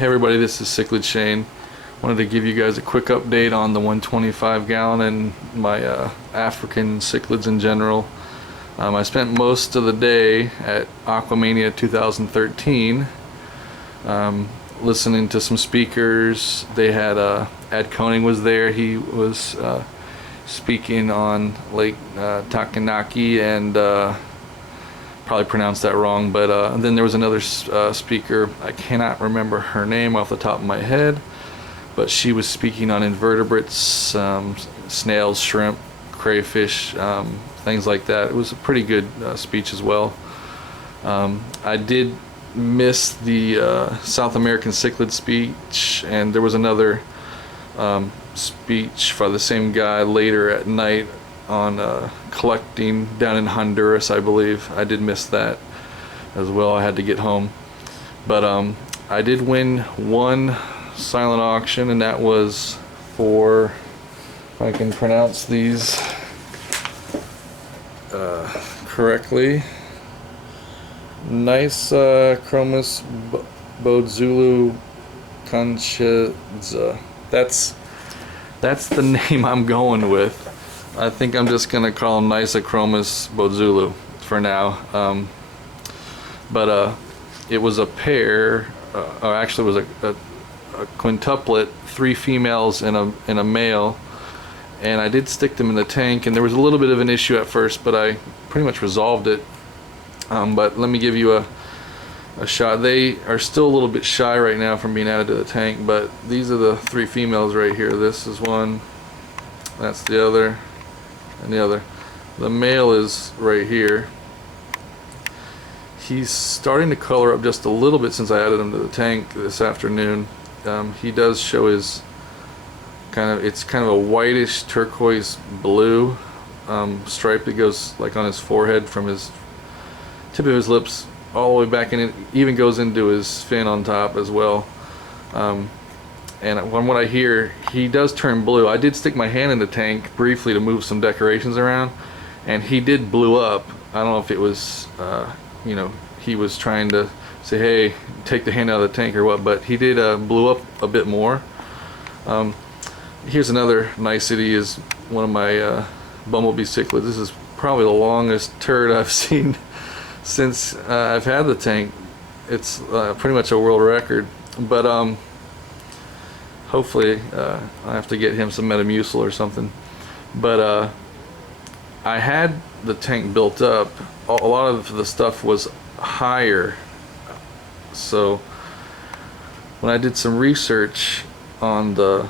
Hey everybody, this is Cichlid Shane. Wanted to give you guys a quick update on the 125 gallon and my African cichlids in general. I spent most of the day at Aquamania 2013 listening to some speakers. They had Ed Koning was there. He was speaking on Lake Takanaki and probably pronounced that wrong, but then there was another speaker. I cannot remember her name off the top of my head, but she was speaking on invertebrates, snails, shrimp, crayfish, things like that. It was a pretty good speech as well. I did miss the South American cichlid speech, and there was another speech for the same guy later at night on collecting down in Honduras, I believe. I did miss that as well. I had to get home, but I did win one silent auction, and that was for, if I can pronounce these correctly, Nysochromis bodzulu conchedza. That's the name I'm going with. I think I'm just gonna call him Nysochromis bodzulu for now. But it was a pair, or actually it was a quintuplet, 3 females and a male, and I did stick them in the tank, and there was a little bit of an issue at first, but I pretty much resolved it. But let me give you a shot. They are still a little bit shy right now from being added to the tank, but these are the 3 females right here. This is one, that's the other, and the other. The male is right here. He's starting to color up just a little bit since I added him to the tank this afternoon. He does show his it's kind of a whitish turquoise blue stripe that goes like on his forehead from his tip of his lips all the way back, and it even goes into his fin on top as well. And from what I hear, he does turn blue. I did stick my hand in the tank briefly to move some decorations around, and he did blue up. I don't know if it was he was trying to say, hey, take the hand out of the tank or what, but he did blew up a bit more. Here's another nicety, is one of my bumblebee cichlids. This is probably the longest turd I've seen since I've had the tank. It's pretty much a world record, but hopefully I have to get him some Metamucil or something. But I had the tank built up. A lot of the stuff was higher, so when I did some research on the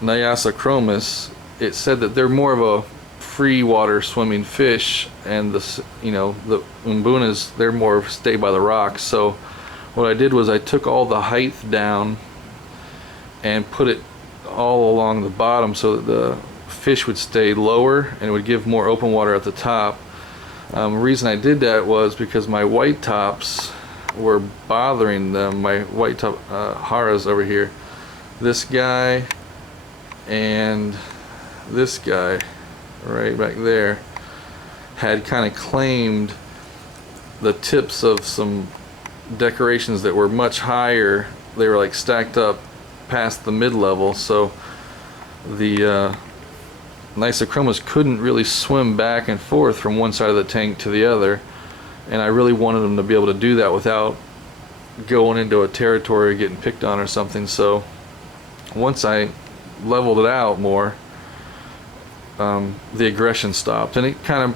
Nysochromis, it said that they're more of a free water swimming fish, and the umbunas, they're more stay by the rocks. So what I did was I took all the height down and put it all along the bottom so that the fish would stay lower and it would give more open water at the top. The reason I did that was because my white tops were bothering them. My white top haras over here, this guy and this guy right back there, had kind of claimed the tips of some decorations that were much higher. They were like stacked up past the mid-level, so the Nysochromis couldn't really swim back and forth from one side of the tank to the other, and I really wanted them to be able to do that without going into a territory getting picked on or something. So once I leveled it out more, the aggression stopped, and it kind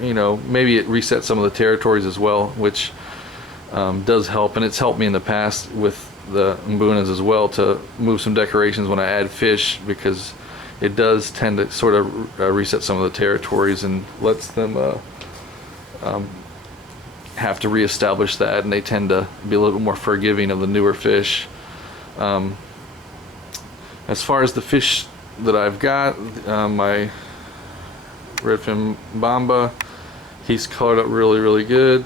of, maybe it reset some of the territories as well, which does help, and it's helped me in the past with the umbunas as well to move some decorations when I add fish, because it does tend to sort of reset some of the territories and lets them have to reestablish that, and they tend to be a little bit more forgiving of the newer fish. As far as the fish that I've got, my redfin bamba, he's colored up really good.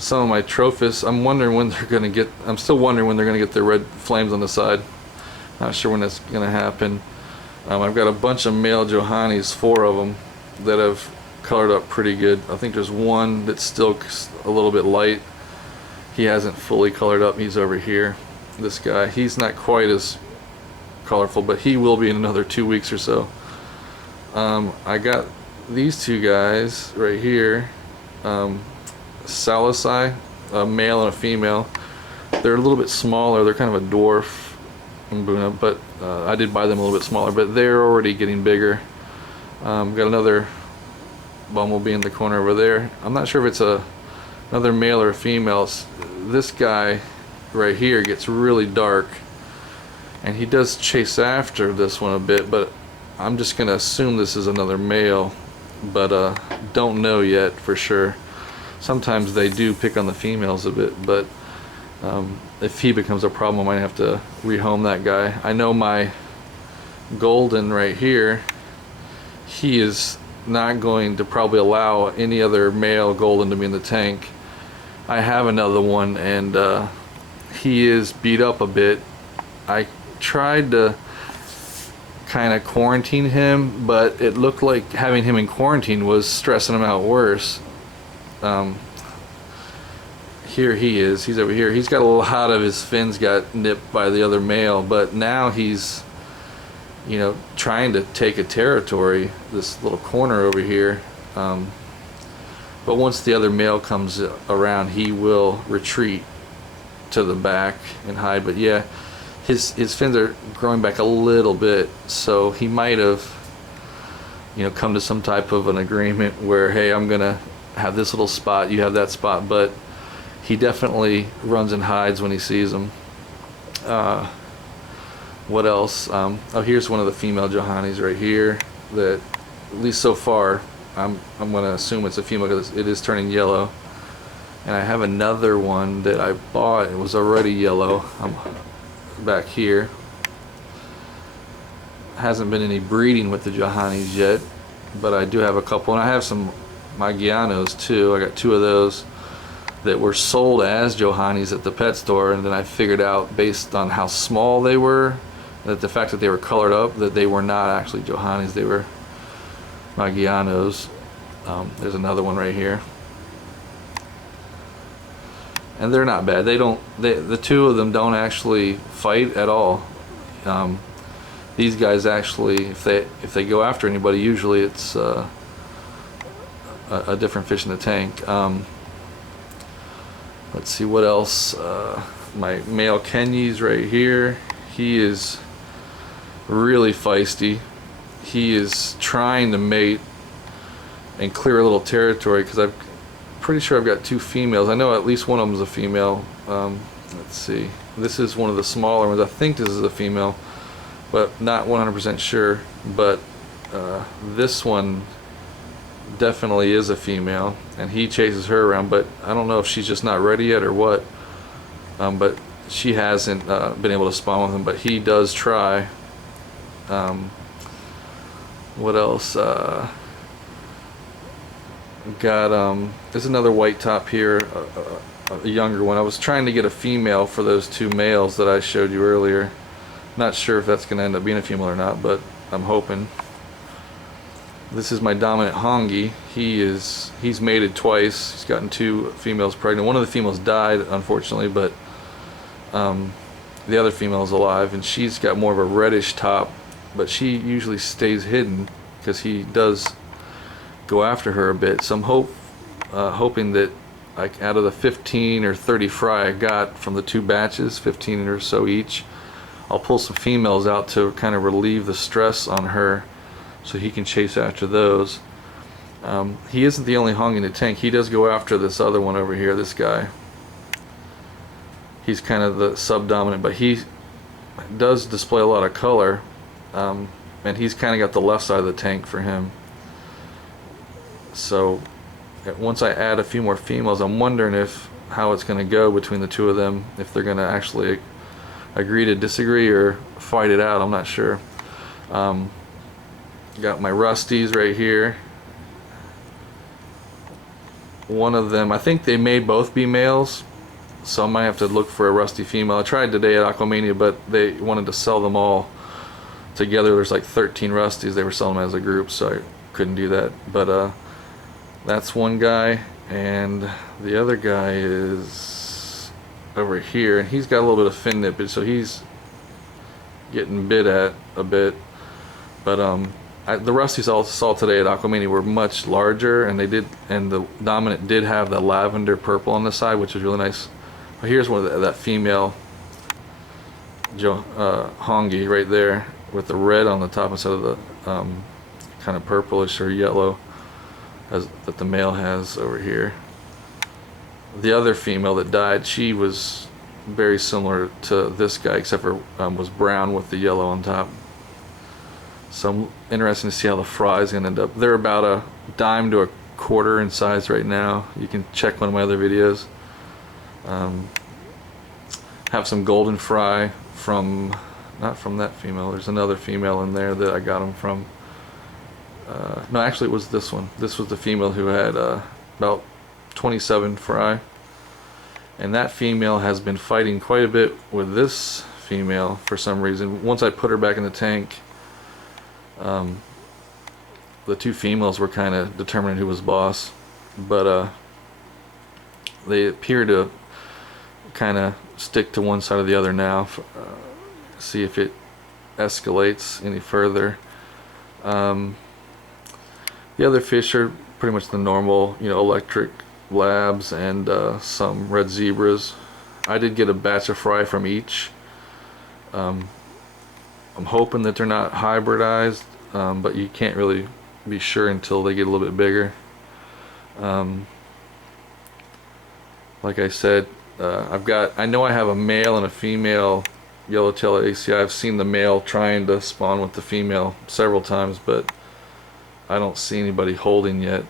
Some of my trophies, I'm still wondering when they're gonna get their red flames on the side. Not sure when that's gonna happen. I've got a bunch of male Johannes, 4 of them, that have colored up pretty good. I think there's one that's still a little bit light. he hasn't fully colored up. He's over here. This guy, he's not quite as colorful, but he will be in another 2 weeks or so. I got these two guys right here, Salisai, a male and a female. They're a little bit smaller. They're kind of a dwarf Mbuna, but I did buy them a little bit smaller, but they're already getting bigger. Got another bumblebee in the corner over there. I'm not sure if it's another male or a female. This guy right here gets really dark, and he does chase after this one a bit, but I'm just gonna assume this is another male, but don't know yet for sure. Sometimes they do pick on the females a bit, but if he becomes a problem, I might have to rehome that guy. I know my golden right here, he is not going to probably allow any other male golden to be in the tank. I have another one, and he is beat up a bit. I tried to kind of quarantine him, but it looked like having him in quarantine was stressing him out worse. Here he is. He's over here. He's got a lot of his fins got nipped by the other male, but now he's, you know, trying to take a territory, this little corner over here. But once the other male comes around, he will retreat to the back and hide. But yeah, his fins are growing back a little bit, so he might have, you know, come to some type of an agreement where, hey, I'm gonna have this little spot, you have that spot. But he definitely runs and hides when he sees them. What else? Oh, here's one of the female Johannes right here that, at least so far, I'm gonna assume it's a female because it is turning yellow. And I have another one that I bought. It was already yellow. I'm back here. Hasn't been any breeding with the Johannes yet, but I do have a couple, and I have some Maggianos too. I got two of those that were sold as Johannes at the pet store, and then I figured out, based on how small they were, that the fact that they were colored up, that they were not actually Johannes, they were Maggianos. There's another one right here, and they're not bad. The two of them don't actually fight at all. These guys actually, if they go after anybody, usually it's a different fish in the tank. Let's see what else. My male Kenyes right here. He is really feisty. He is trying to mate and clear a little territory, because I'm pretty sure I've got two females. I know at least one of them is a female. Let's see. This is one of the smaller ones. I think this is a female, but not 100% sure. But this one definitely is a female, and he chases her around, but I don't know if she's just not ready yet or what. But she hasn't been able to spawn with him, but he does try. What else? Got there's another white top here, a younger one. I was trying to get a female for those two males that I showed you earlier. Not sure if that's going to end up being a female or not, but I'm hoping. This is my dominant Hongi. He's mated twice. He's gotten two females pregnant. One of the females died, unfortunately, but the other female is alive, and she's got more of a reddish top, but she usually stays hidden because he does go after her a bit. So I'm hoping that, like, out of the 15 or 30 fry I got from the two batches, 15 or so each, I'll pull some females out to kind of relieve the stress on her, so he can chase after those. He isn't the only Hong in the tank. He does go after this other one over here, this guy. He's kind of the subdominant, but he does display a lot of color, and he's kind of got the left side of the tank for him. So once I add a few more females, I'm wondering how it's going to go between the two of them, if they're going to actually agree to disagree or fight it out. I'm not sure. Got my Rusties right here. One of them, I think they may both be males, so I might have to look for a Rusty female. I tried today at Aquamania, but they wanted to sell them all together. There's like 13 Rusties. They were selling them as a group, so I couldn't do that. But that's one guy, and the other guy is over here, and he's got a little bit of fin nippage, so he's getting bit at a bit. But the Rusty saw today at Aquamania were much larger, and the dominant did have the lavender purple on the side, which is really nice. But here's one of that female hongi right there with the red on the top instead of the kind of purplish or yellow that the male has over here. The other female that died, she was very similar to this guy, except for was brown with the yellow on top. So I'm interested to see how the fry is going to end up. They're about a dime to a quarter in size right now. You can check one of my other videos. Have some golden fry from, not from that female, there's another female in there that I got them from. No, actually it was this one. This was the female who had about 27 fry. And that female has been fighting quite a bit with this female for some reason. Once I put her back in the tank, the two females were kind of determining who was boss, but they appear to kind of stick to one side or the other now. See if it escalates any further. The other fish are pretty much the normal, electric labs and some red zebras. I did get a batch of fry from each. I'm hoping that they're not hybridized, but you can't really be sure until they get a little bit bigger. Like I said, I know I have a male and a female yellowtail ACI. I've seen the male trying to spawn with the female several times, but I don't see anybody holding yet.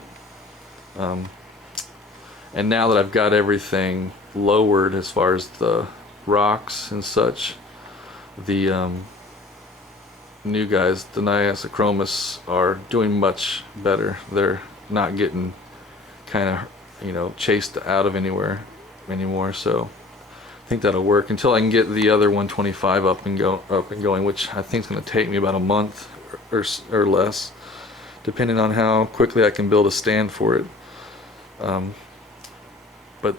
And now that I've got everything lowered as far as the rocks and such, the new guys, the Nyasochromis, are doing much better. They're not getting kind of chased out of anywhere anymore, so I think that'll work until I can get the other 125 up and going, which I think is going to take me about a month or less, depending on how quickly I can build a stand for it. But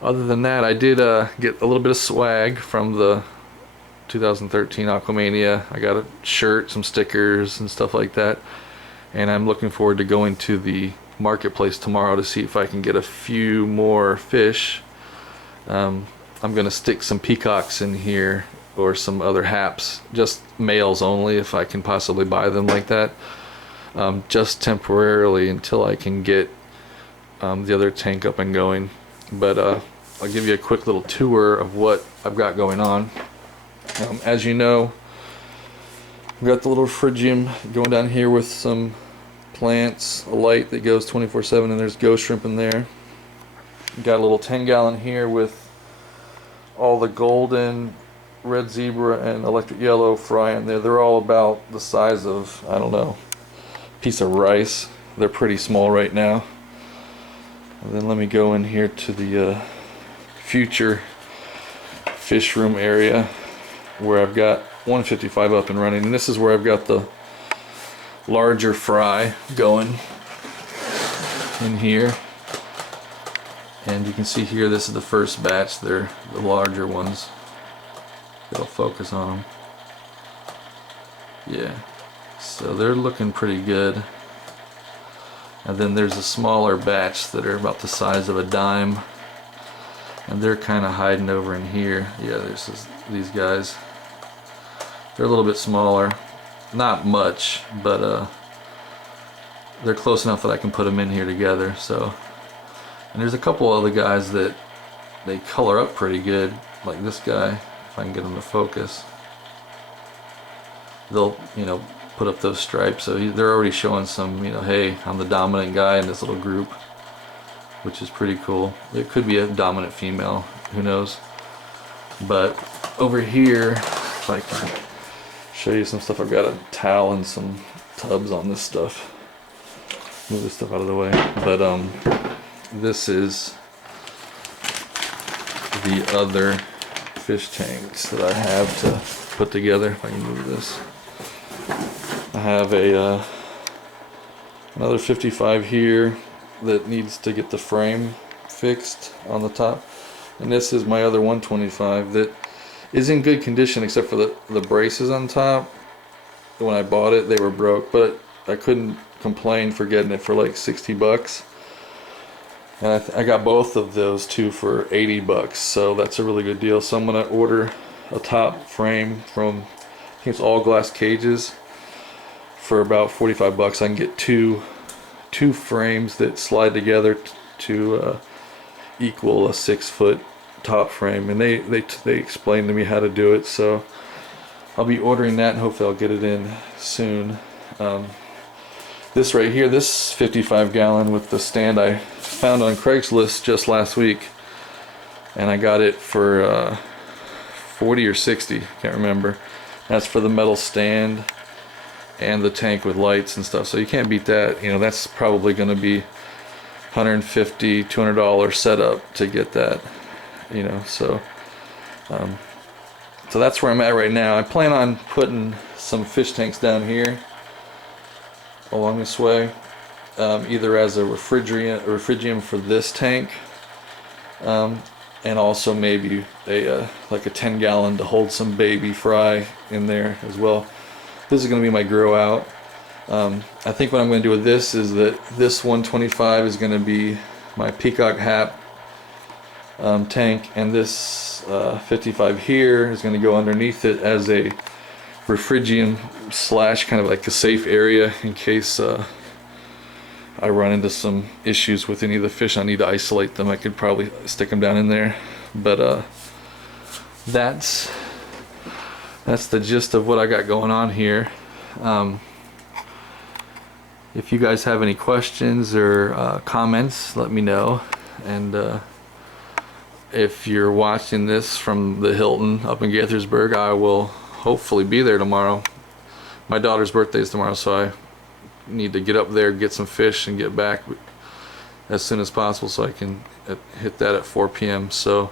other than that, I did get a little bit of swag from the 2013 Aquamania. I got a shirt, some stickers and stuff like that, and I'm looking forward to going to the marketplace tomorrow to see if I can get a few more fish. I'm gonna stick some peacocks in here or some other haps, just males only if I can possibly buy them like that, just temporarily until I can get the other tank up and going. But I'll give you a quick little tour of what I've got going on. As you know, I've got the little Phrygium going down here with some plants, a light that goes 24/7, and there's ghost shrimp in there. Got a little 10-gallon here with all the golden, red zebra, and electric yellow fry in there. They're all about the size of, I don't know, a piece of rice. They're pretty small right now. And then let me go in here to the future fish room area where I've got 155 up and running, and this is where I've got the larger fry going in here. And you can see here, this is the first batch. They're the larger ones. It'll focus on them. Yeah, so they're looking pretty good. And then there's a smaller batch that are about the size of a dime, and they're kind of hiding over in here. Yeah, there's these guys. They're a little bit smaller, not much, but they're close enough that I can put them in here together. So, and there's a couple other guys that they color up pretty good, like this guy. If I can get them to focus, they'll put up those stripes. So they're already showing some, hey, I'm the dominant guy in this little group, which is pretty cool. It could be a dominant female, who knows. But over here, if I can show you some stuff, I've got a towel and some tubs on this stuff. Move this stuff out of the way. But this is the other fish tanks that I have to put together. If I can move this, I have a another 55 here that needs to get the frame fixed on the top. And this is my other 125 that is in good condition except for the braces on top. When I bought it, they were broke, but I couldn't complain for getting it for like 60 bucks. And I got both of those two for 80 bucks, so that's a really good deal. So I'm gonna order a top frame from, I think it's All Glass Cages, for about 45 bucks. I can get two frames that slide together to equal a 6-foot top frame, and they explained to me how to do it, so I'll be ordering that and hopefully I'll get it in soon. This right here, this 55 gallon with the stand, I found on Craigslist just last week, and I got it for 40 or 60, can't remember. That's for the metal stand and the tank with lights and stuff, so you can't beat that. You know, that's probably going to be $150, $200 setup to get that, you know. So so that's where I'm at right now. I plan on putting some fish tanks down here along this way, either as a refrigium for this tank, and also maybe a like a 10-gallon to hold some baby fry in there as well. This is going to be my grow out. I think what I'm going to do with this is that this 125 is going to be my Peacock Hap tank, and this 55 here is going to go underneath it as a refrigium slash kind of like a safe area in case I run into some issues with any of the fish. I need to isolate them. I could probably stick them down in there, but that's the gist of what I got going on here. If you guys have any questions or comments, let me know. And if you're watching this from the Hilton up in Gaithersburg, I will hopefully be there tomorrow. My daughter's birthday is tomorrow, so I need to get up there, get some fish, and get back as soon as possible so I can hit that at 4 p.m. So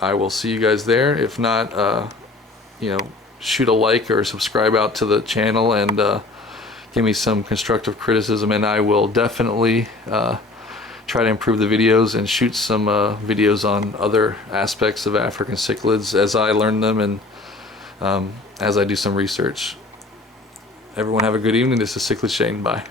I will see you guys there. If not, you know, shoot a like or subscribe out to the channel and give me some constructive criticism, and I will definitely try to improve the videos and shoot some videos on other aspects of African cichlids as I learn them and as I do some research. Everyone have a good evening. This is Cichlid Shane. Bye.